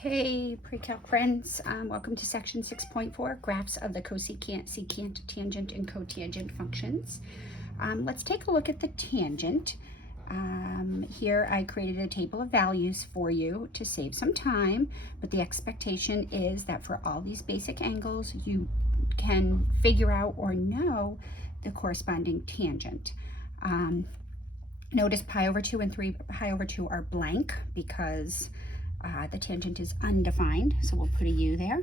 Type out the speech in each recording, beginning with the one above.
Hey, pre-calc friends, welcome to section 6.4, graphs of the cosecant, secant, tangent, and cotangent functions. Let's take a look at the tangent. Here I created a table of values for you to save some time, but the expectation is that for all these basic angles, you can figure out or know the corresponding tangent. Notice pi over 2 and 3 pi over 2 are blank because the tangent is undefined, so we'll put a U there.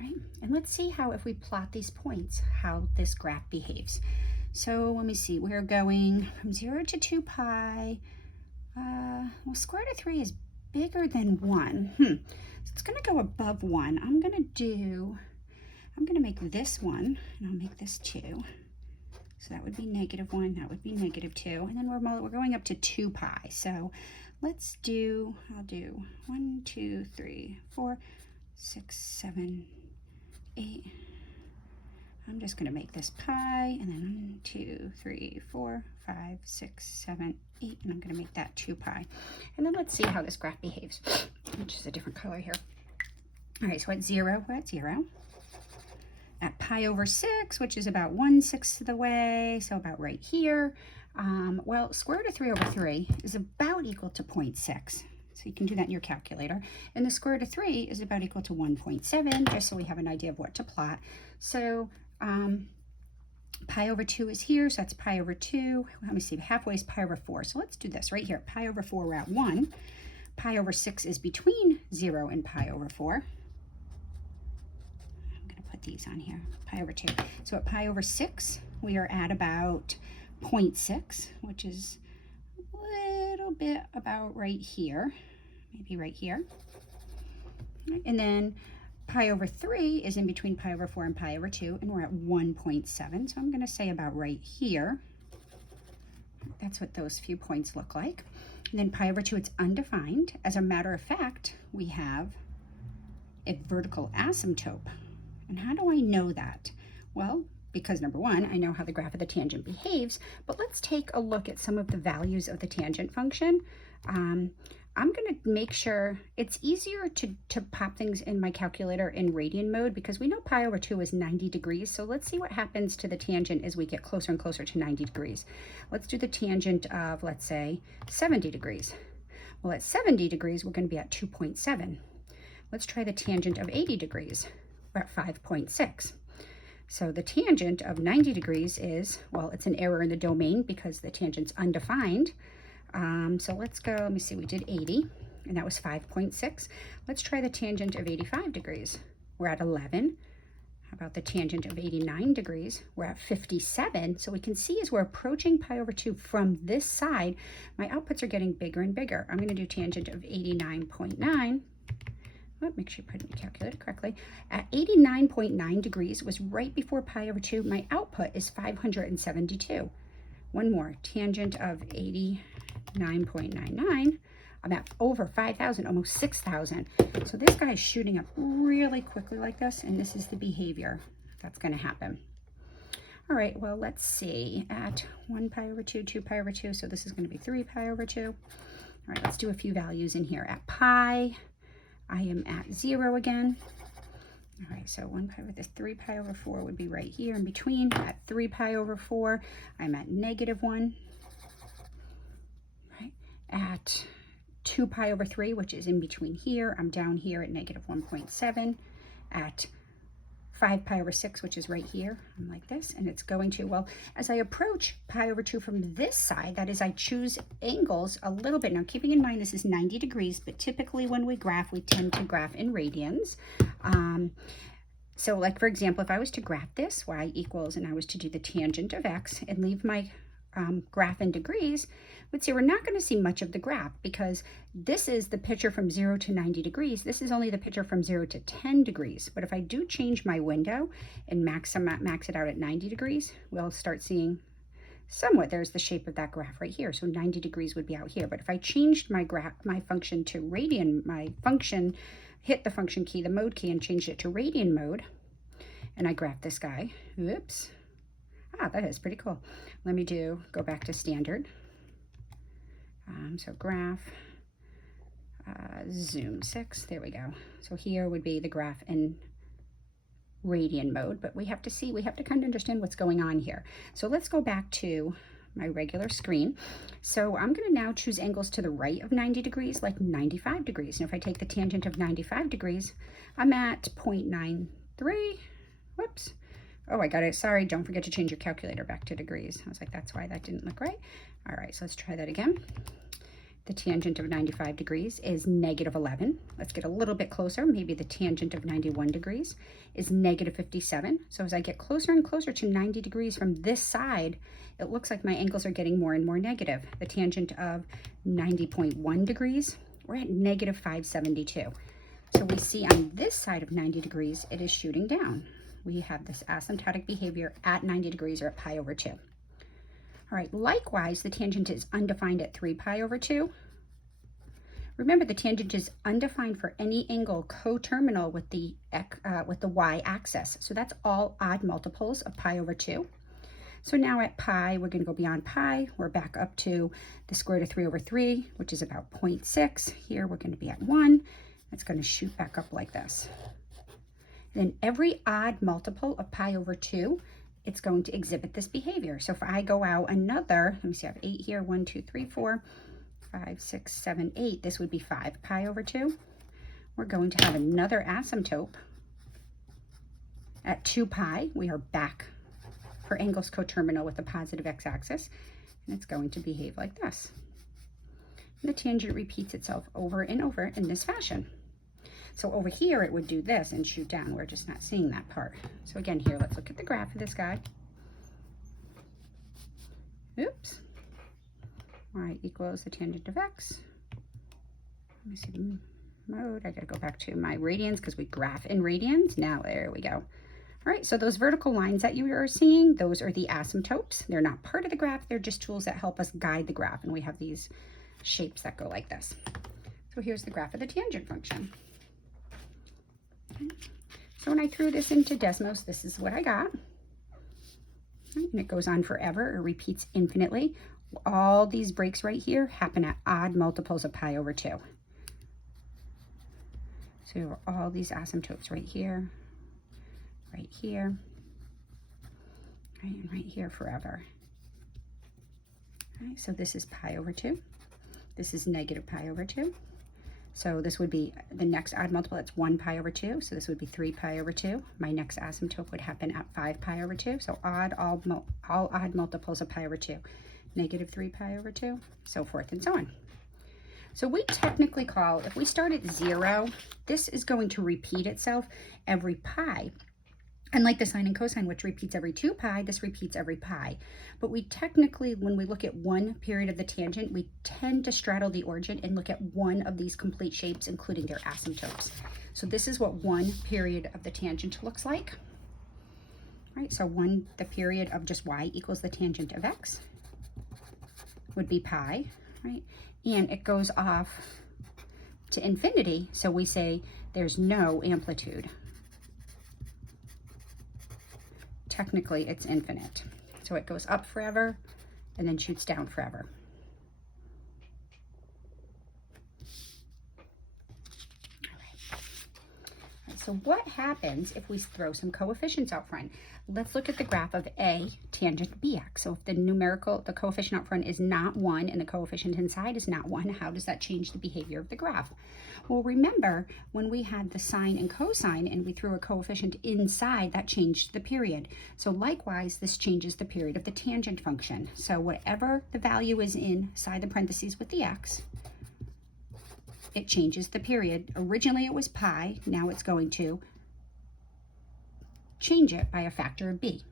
Right? And let's see how, if we plot these points, how this graph behaves. So let me see, we're going from 0 to 2 pi. Well, square root of 3 is bigger than 1. So it's going to go above 1. I'm going to make this 1, and I'll make this 2. So that would be -1, that would be -2, and then we're going up to 2 pi. So let's do, I'll do 1, 2, 3, 4, 6, 7, 8. I'm just going to make this pi, and then 1, 2, 3, 4, 5, 6, 7, 8, and I'm going to make that 2 pi. And then let's see how this graph behaves, which is a different color here. All right, so at 0, we're at 0. At pi over 6, which is about 1/6 of the way, so about right here. Well, square root of 3 over 3 is about equal to 0.6. So you can do that in your calculator. And the square root of 3 is about equal to 1.7, just so we have an idea of what to plot. So pi over 2 is here, so that's pi over 2. Let me see, halfway is pi over 4. So let's do this right here. Pi over 4, we're at 1. Pi over 6 is between 0 and pi over 4. Put these on here, pi over 2. So at pi over 6, we are at about 0.6, which is a little bit about right here, maybe right here. And then pi over 3 is in between pi over 4 and pi over 2, and we're at 1.7. So I'm going to say about right here. That's what those few points look like. And then pi over 2, it's undefined. As a matter of fact, we have a vertical asymptote. And how do I know that? Well, because number one, I know how the graph of the tangent behaves, but let's take a look at some of the values of the tangent function. I'm going to make sure it's easier to pop things in my calculator in radian mode because we know pi over 2 is 90 degrees. So let's see what happens to the tangent as we get closer and closer to 90 degrees. Let's do the tangent of, let's say, 70 degrees. Well, at 70 degrees, we're going to be at 2.7. Let's try the tangent of 80 degrees. We're at 5.6. So the tangent of 90 degrees is, well, it's an error in the domain because the tangent's undefined. So let's go, let me see, we did 80, and that was 5.6. Let's try the tangent of 85 degrees. We're at 11. How about the tangent of 89 degrees? We're at 57. So we can see as we're approaching pi over 2 from this side, my outputs are getting bigger and bigger. I'm going to do tangent of 89.9. Make sure you put it in your calculator correctly. At 89.9 degrees was right before pi over 2. My output is 572. One more, tangent of 89.99. I'm at over 5,000, almost 6,000. So this guy is shooting up really quickly like this, and this is the behavior that's going to happen. All right, well, let's see. At 1 pi over 2, 2 pi over 2, so this is going to be 3 pi over 2. All right, let's do a few values in here. At pi, I am at 0 again. All right, so 1 pi over this 3 pi over 4 would be right here in between. At 3 pi over 4, I'm at -1. Right. At 2 pi over 3, which is in between here, I'm down here at -1.7. At 5 pi over 6, which is right here, I'm like this, and it's going to, well, as I approach pi over 2 from this side, that is, I choose angles a little bit. Now, keeping in mind this is 90 degrees, but typically when we graph, we tend to graph in radians. So like, for example, if I was to graph this, y equals, and I was to do the tangent of x and leave my graph in degrees, we'd say we're not going to see much of the graph because this is the picture from 0 to 90 degrees. This is only the picture from 0 to 10 degrees. But if I do change my window and max it out at 90 degrees, we'll start seeing somewhat, there's the shape of that graph right here. So 90 degrees would be out here. But if I changed my function to radian, hit the function key, the mode key, and changed it to radian mode, and I graph this guy, oops, that is pretty cool. Let me go back to standard. So graph, zoom 6, there we go. So here would be the graph in radian mode, but we have to kind of understand what's going on here. So let's go back to my regular screen. So I'm going to now choose angles to the right of 90 degrees, like 95 degrees. And if I take the tangent of 95 degrees, I'm at 0.93. Whoops. Oh, I got it. Sorry, don't forget to change your calculator back to degrees. I was like, that's why that didn't look right. All right, so let's try that again. The tangent of 95 degrees is -11. Let's get a little bit closer. Maybe the tangent of 91 degrees is -57. So as I get closer and closer to 90 degrees from this side, it looks like my angles are getting more and more negative. The tangent of 90.1 degrees, we're at -572. So we see on this side of 90 degrees, it is shooting down. We have this asymptotic behavior at 90 degrees or at pi over 2. All right, likewise, the tangent is undefined at 3 pi over 2. Remember, the tangent is undefined for any angle coterminal with the y-axis. So that's all odd multiples of pi over 2. So now at pi, we're going to go beyond pi. We're back up to the square root of 3 over 3, which is about 0.6. Here, we're going to be at 1. It's going to shoot back up like this. And then every odd multiple of pi over 2, it's going to exhibit this behavior. So if I go out another, let me see, I have 8 here, 1, 2, 3, 4, 5, 6, 7, 8. This would be 5 pi over 2. We're going to have another asymptote at 2 pi. We are back for angles coterminal with the positive x-axis, and it's going to behave like this. And the tangent repeats itself over and over in this fashion. So over here, it would do this and shoot down. We're just not seeing that part. So again, here, let's look at the graph of this guy. Oops. Y equals the tangent of x. Let me see the mode. I gotta go back to my radians because we graph in radians. Now, there we go. All right, so those vertical lines that you are seeing, those are the asymptotes. They're not part of the graph. They're just tools that help us guide the graph. And we have these shapes that go like this. So here's the graph of the tangent function. So when I threw this into Desmos, this is what I got. And it goes on forever. It repeats infinitely. All these breaks right here happen at odd multiples of pi over 2. So you have all these asymptotes right here, right here, right, and right here forever. All right, so this is pi over 2. This is negative pi over 2. So this would be the next odd multiple, that's 1 pi over 2. So this would be 3 pi over 2. My next asymptote would happen at 5 pi over 2. So all odd multiples of pi over 2. Negative 3 pi over 2, so forth and so on. So we technically call, if we start at 0, this is going to repeat itself every pi. Unlike the sine and cosine, which repeats every 2 pi, this repeats every pi. But we technically, when we look at one period of the tangent, we tend to straddle the origin and look at one of these complete shapes, including their asymptotes. So this is what one period of the tangent looks like. Right, so the period of just y equals the tangent of x would be pi, right? And it goes off to infinity, so we say there's no amplitude. Technically, it's infinite. So it goes up forever and then shoots down forever. All right. So what happens if we throw some coefficients out front? Let's look at the graph of A tangent BX. So if the coefficient out front is not 1 and the coefficient inside is not 1, how does that change the behavior of the graph? Well, remember when we had the sine and cosine and we threw a coefficient inside, that changed the period. So likewise, this changes the period of the tangent function. So whatever the value is inside the parentheses with the x, it changes the period. Originally it was pi, now it's going to change it by a factor of b.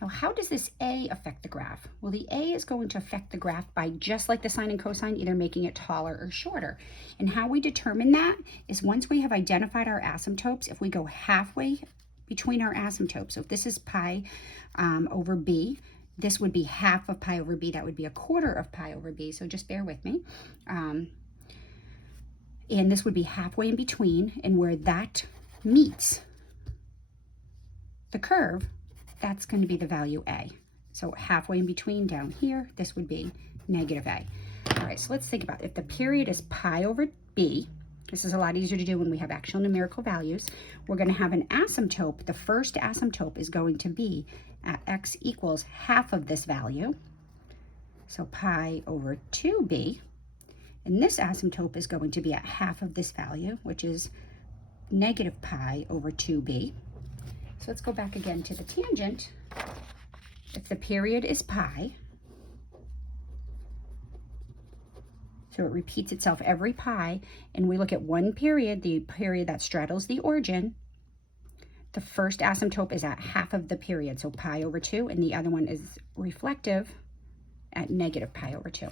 Now, how does this a affect the graph? Well, the a is going to affect the graph by, just like the sine and cosine, either making it taller or shorter. And how we determine that is once we have identified our asymptotes, if we go halfway between our asymptotes, so if this is pi over b, this would be half of pi over b, that would be a quarter of pi over b, so just bear with me. And this would be halfway in between, and where that meets the curve, that's going to be the value a. So halfway in between down here, this would be negative a. All right, so let's think about it. If the period is pi over b, this is a lot easier to do when we have actual numerical values. We're going to have an asymptote. The first asymptote is going to be at x equals half of this value, so pi over 2b. And this asymptote is going to be at half of this value, which is negative pi over 2b. So let's go back again to the tangent. If the period is pi, so it repeats itself every pi, and we look at one period, the period that straddles the origin, the first asymptote is at half of the period, so pi over 2, and the other one is reflective at negative pi over 2.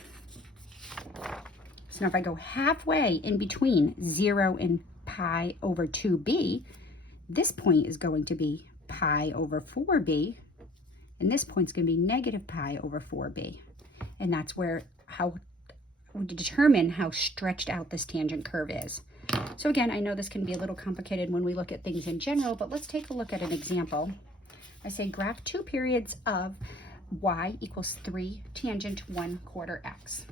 So now if I go halfway in between 0 and pi over 2b, this point is going to be pi over 4b, and this point is going to be negative pi over 4b. And that's where we determine how stretched out this tangent curve is. So again, I know this can be a little complicated when we look at things in general, but let's take a look at an example. I say graph 2 periods of y equals 3 tangent 1/4 x.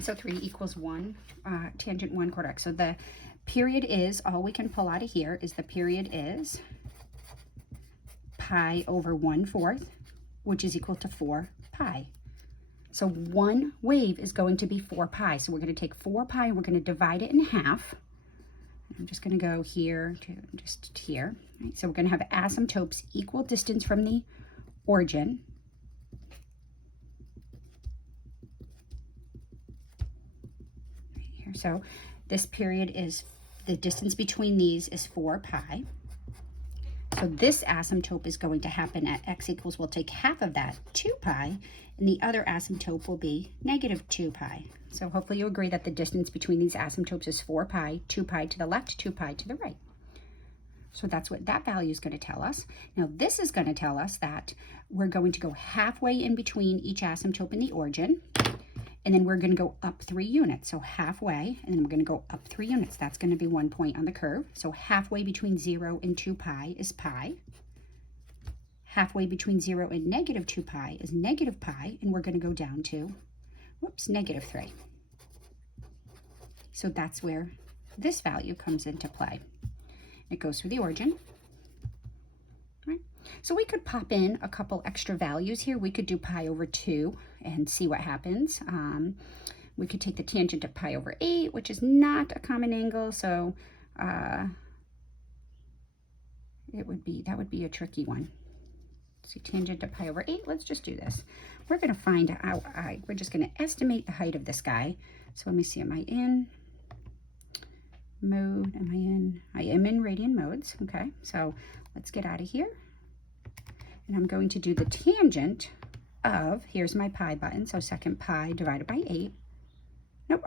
So 3 equals 1 tangent 1/4 x. So the period is, all we can pull out of here is the period is pi over 1/4, which is equal to 4 pi. So one wave is going to be 4 pi. So we're going to take 4 pi and we're going to divide it in half. I'm just going to go here to just here. Right? So we're going to have asymptotes equal distance from the origin. Right here. So this period is, the distance between these is 4 pi. So this asymptote is going to happen at x equals, we'll take half of that, 2 pi, and the other asymptote will be negative 2 pi. So hopefully you agree that the distance between these asymptotes is 4 pi, 2 pi to the left, 2 pi to the right. So that's what that value is going to tell us. Now this is going to tell us that we're going to go halfway in between each asymptote and the origin, and then we're going to go up 3 units. So halfway, and then we're going to go up 3 units. That's going to be 1 point on the curve. So halfway between 0 and 2 pi is pi. Halfway between 0 and negative 2 pi is negative pi, and we're going to go down to, negative 3. So that's where this value comes into play. It goes through the origin. Right? So we could pop in a couple extra values here. We could do pi over 2 and see what happens. We could take the tangent of pi over 8, which is not a common angle, so that would be a tricky one. So tangent of pi over 8, let's just do this. We're going to find out, we're just going to estimate the height of this guy. So let me see, am I in mode? I am in radian modes. Okay, so let's get out of here. And I'm going to do the tangent of, here's my pi button, so secant pi divided by 8. Nope,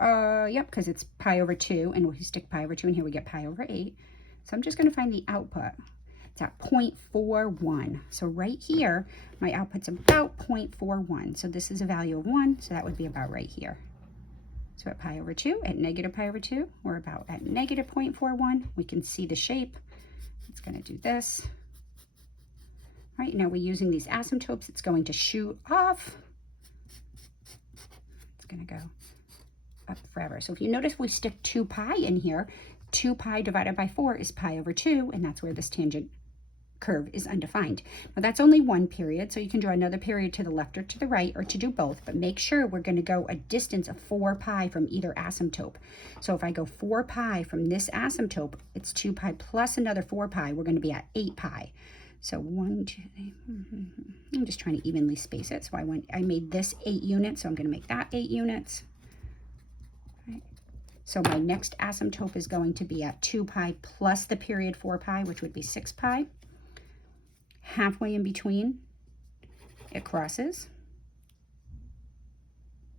yep, because it's pi over 2, and we stick pi over 2, and here we get pi over 8. So I'm just going to find the output. It's at 0.41. So right here, my output's about 0.41. So this is a value of 1, so that would be about right here. So at pi over 2, at negative pi over 2, we're about at negative 0.41. We can see the shape. It's going to do this. All right, now we're using these asymptotes. It's going to shoot off. It's going to go up forever. So if you notice, we stick 2 pi in here. 2 pi divided by 4 is pi over 2, and that's where this tangent curve is undefined. Now that's only one period, so you can draw another period to the left or to the right, or to do both, but make sure we're going to go a distance of 4 pi from either asymptote. So if I go 4 pi from this asymptote, it's 2 pi plus another 4 pi, we're going to be at 8 pi. So 1, 2, 3, I'm just trying to evenly space it. So I made this 8 units, so I'm going to make that 8 units. Right. So my next asymptote is going to be at 2 pi plus the period 4 pi, which would be 6 pi. Halfway in between, it crosses.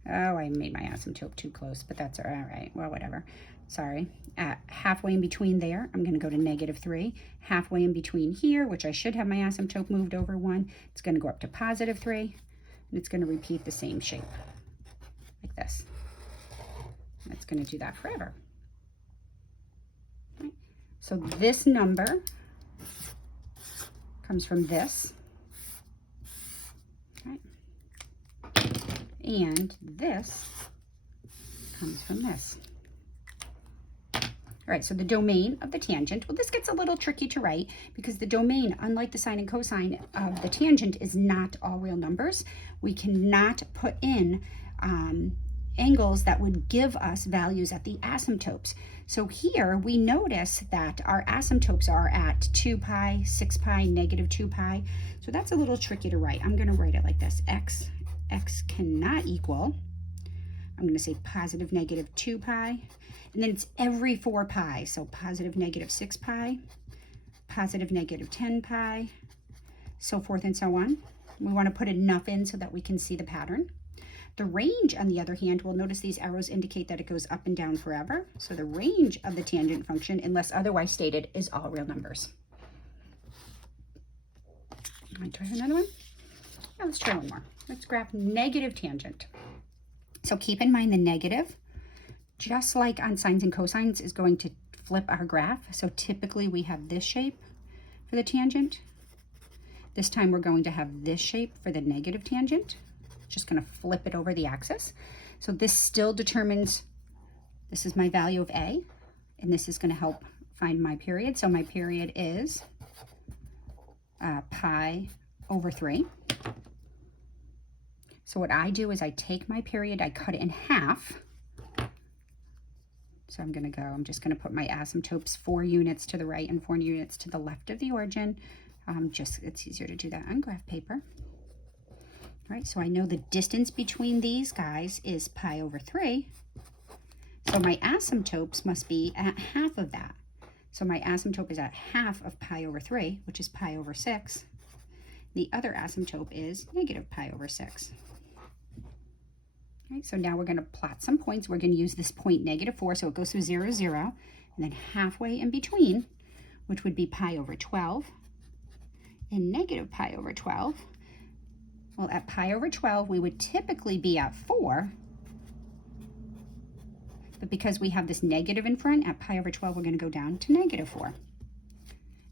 Oh, I made my asymptote too close, but that's all right. Well, whatever. Sorry. At halfway in between there, I'm going to go to negative 3. Halfway in between here, which I should have my asymptote moved over 1, it's going to go up to positive 3, and it's going to repeat the same shape, like this. And it's going to do that forever. Right. So this number comes from this. Right. And this comes from this. All right, so the domain of the tangent, well, this gets a little tricky to write because the domain, unlike the sine and cosine of the tangent, is not all real numbers. We cannot put in angles that would give us values at the asymptotes. So here we notice that our asymptotes are at 2 pi, 6 pi, negative 2 pi. So that's a little tricky to write. I'm going to write it like this. X cannot equal, I'm going to say positive negative 2 pi. And then it's every 4 pi. So positive negative 6 pi, positive negative 10 pi, so forth and so on. We want to put enough in so that we can see the pattern. The range, on the other hand, we'll notice these arrows indicate that it goes up and down forever. So the range of the tangent function, unless otherwise stated, is all real numbers. Want to try another one? Yeah, let's try one more. Let's graph negative tangent. So keep in mind the negative, just like on sines and cosines, is going to flip our graph. So typically we have this shape for the tangent. This time we're going to have this shape for the negative tangent. Just going to flip it over the axis. So this still determines, this is my value of A, and this is going to help find my period. So my period is pi over 3. So what I do is I take my period, I cut it in half. So I'm just going to put my asymptotes 4 units to the right and 4 units to the left of the origin. It's easier to do that on graph paper. All right, so I know the distance between these guys is pi over 3. So my asymptotes must be at half of that. So my asymptote is at half of pi over 3, which is pi over 6. The other asymptote is negative pi over 6. All right, so now we're going to plot some points. We're going to use this point negative 4, so it goes through 0, 0, and then halfway in between, which would be pi over 12, and negative pi over 12. Well, at pi over 12, we would typically be at 4, but because we have this negative in front, at pi over 12, we're going to go down to negative 4.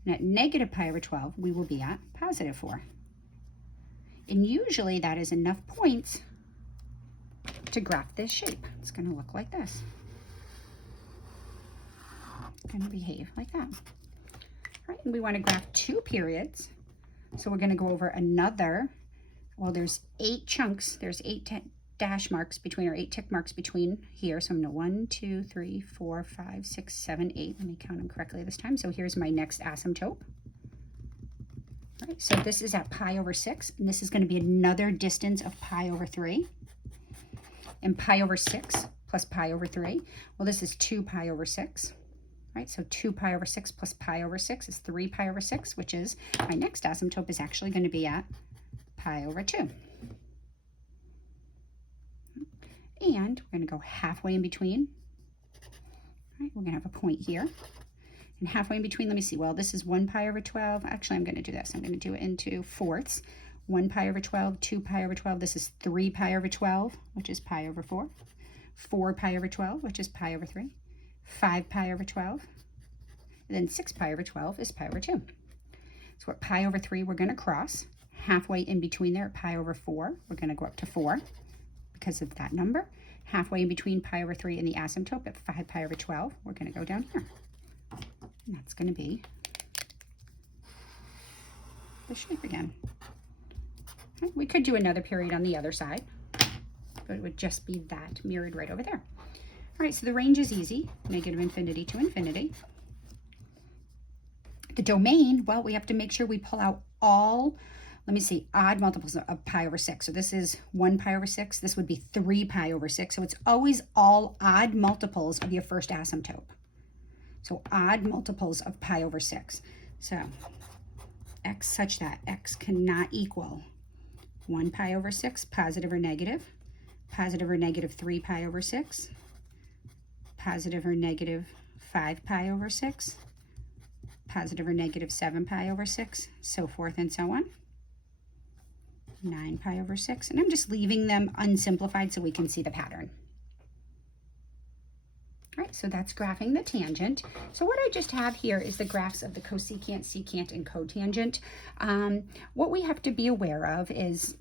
And at negative pi over 12, we will be at positive 4. And usually that is enough points to graph this shape. It's going to look like this. It's going to behave like that. All right, and we want to graph 2 periods. So we're going to go over another, well, there's 8 chunks. There's 8 dash marks between, or 8 tick marks between here. So I'm going to 1, 2, 3, 4, 5, 6, 7, 8. Let me count them correctly this time. So here's my next asymptote. All right, so this is at pi over 6, and this is going to be another distance of pi over 3. And pi over 6 plus pi over 3, well, this is 2 pi over 6. Right, so 2 pi over 6 plus pi over 6 is 3 pi over 6, which is my next asymptote is actually going to be at pi over 2. And we're going to go halfway in between. All right, we're going to have a point here. And halfway in between, let me see, well, this is 1 pi over 12. Actually, I'm going to do this. I'm going to do it into fourths. 1 pi over 12, 2 pi over 12. This is 3 pi over 12, which is pi over 4. 4 pi over 12, which is pi over 3. 5 pi over 12, and then 6 pi over 12 is pi over 2. So at pi over 3, we're going to cross. Halfway in between there at pi over 4, we're going to go up to 4 because of that number. Halfway in between pi over 3 and the asymptote at 5 pi over 12, we're going to go down here. And that's going to be the shape again. Okay, we could do another period on the other side, but it would just be that mirrored right over there. All right, so the range is easy, negative infinity to infinity. The domain, well, we have to make sure we pull out all, let me see, odd multiples of pi over 6. So this is 1 pi over 6. This would be 3 pi over 6. So it's always all odd multiples of your first asymptote. So odd multiples of pi over 6. So x such that x cannot equal 1 pi over 6, positive or negative 3 pi over 6, positive or negative 5 pi over 6, positive or negative 7 pi over 6, so forth and so on. 9 pi over 6, and I'm just leaving them unsimplified so we can see the pattern. All right, so that's graphing the tangent. So what I just have here is the graphs of the cosecant, secant, and cotangent. What we have to be aware of is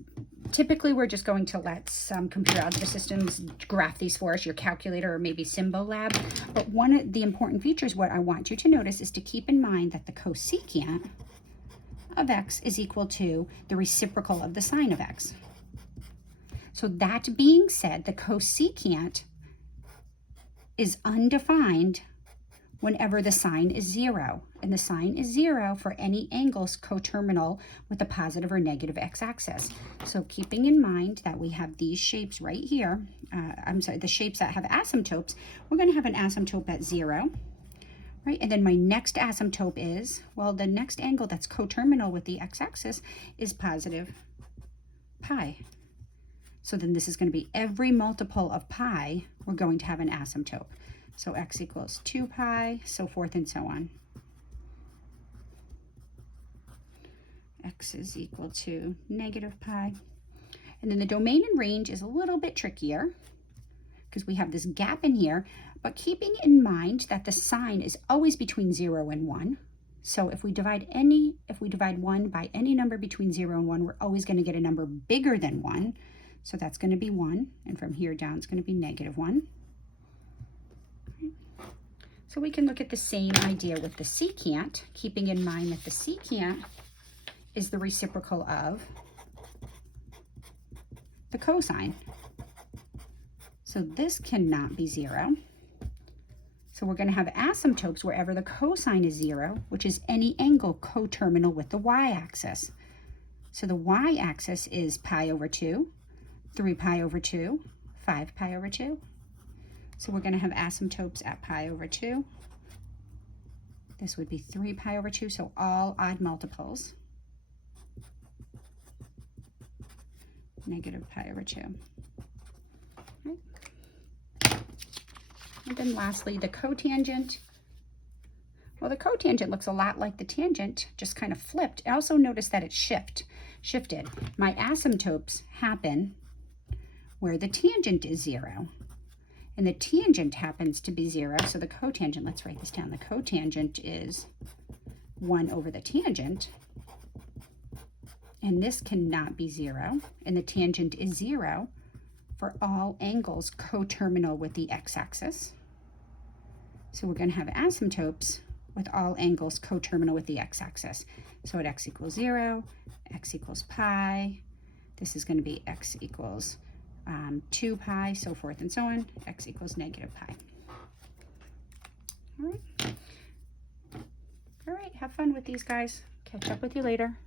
typically we're just going to let some computer algebra systems graph these for us, your calculator or maybe Symbolab. But one of the important features, what I want you to notice is to keep in mind that the cosecant of x is equal to the reciprocal of the sine of x. So that being said, the cosecant is undefined whenever the sine is 0. And the sine is 0 for any angles coterminal with a positive or negative x-axis. So keeping in mind that we have these shapes right here, the shapes that have asymptotes, we're going to have an asymptote at 0. Right, and then my next asymptote is, well, the next angle that's coterminal with the x-axis is positive pi. So then this is going to be every multiple of pi, we're going to have an asymptote. So x equals 2 pi, so forth and so on. X is equal to negative pi. And then the domain and range is a little bit trickier because we have this gap in here, but keeping in mind that the sign is always between 0 and 1. So if we divide 1 by any number between 0 and 1, we're always going to get a number bigger than 1. So that's going to be 1, and from here down it's going to be negative 1. So we can look at the same idea with the secant, keeping in mind that the secant is the reciprocal of the cosine. So this cannot be 0. So we're going to have asymptotes wherever the cosine is 0, which is any angle coterminal with the y-axis. So the y-axis is pi over 2, 3 pi over 2, 5 pi over 2. So we're going to have asymptotes at pi over 2. This would be 3 pi over 2, so all odd multiples. Negative pi over 2. Right. And then lastly, the cotangent. Well, the cotangent looks a lot like the tangent, just kind of flipped. I also noticed that it shifted. My asymptotes happen where the tangent is 0. And the tangent happens to be 0, so the cotangent, let's write this down. The cotangent is 1 over the tangent. And this cannot be 0. And the tangent is 0 for all angles coterminal with the x-axis. So we're going to have asymptotes with all angles coterminal with the x-axis. So at x equals 0, x equals pi. This is going to be x equals 2 pi, so forth and so on. X equals negative pi. All right. All right, have fun with these guys. Catch up with you later.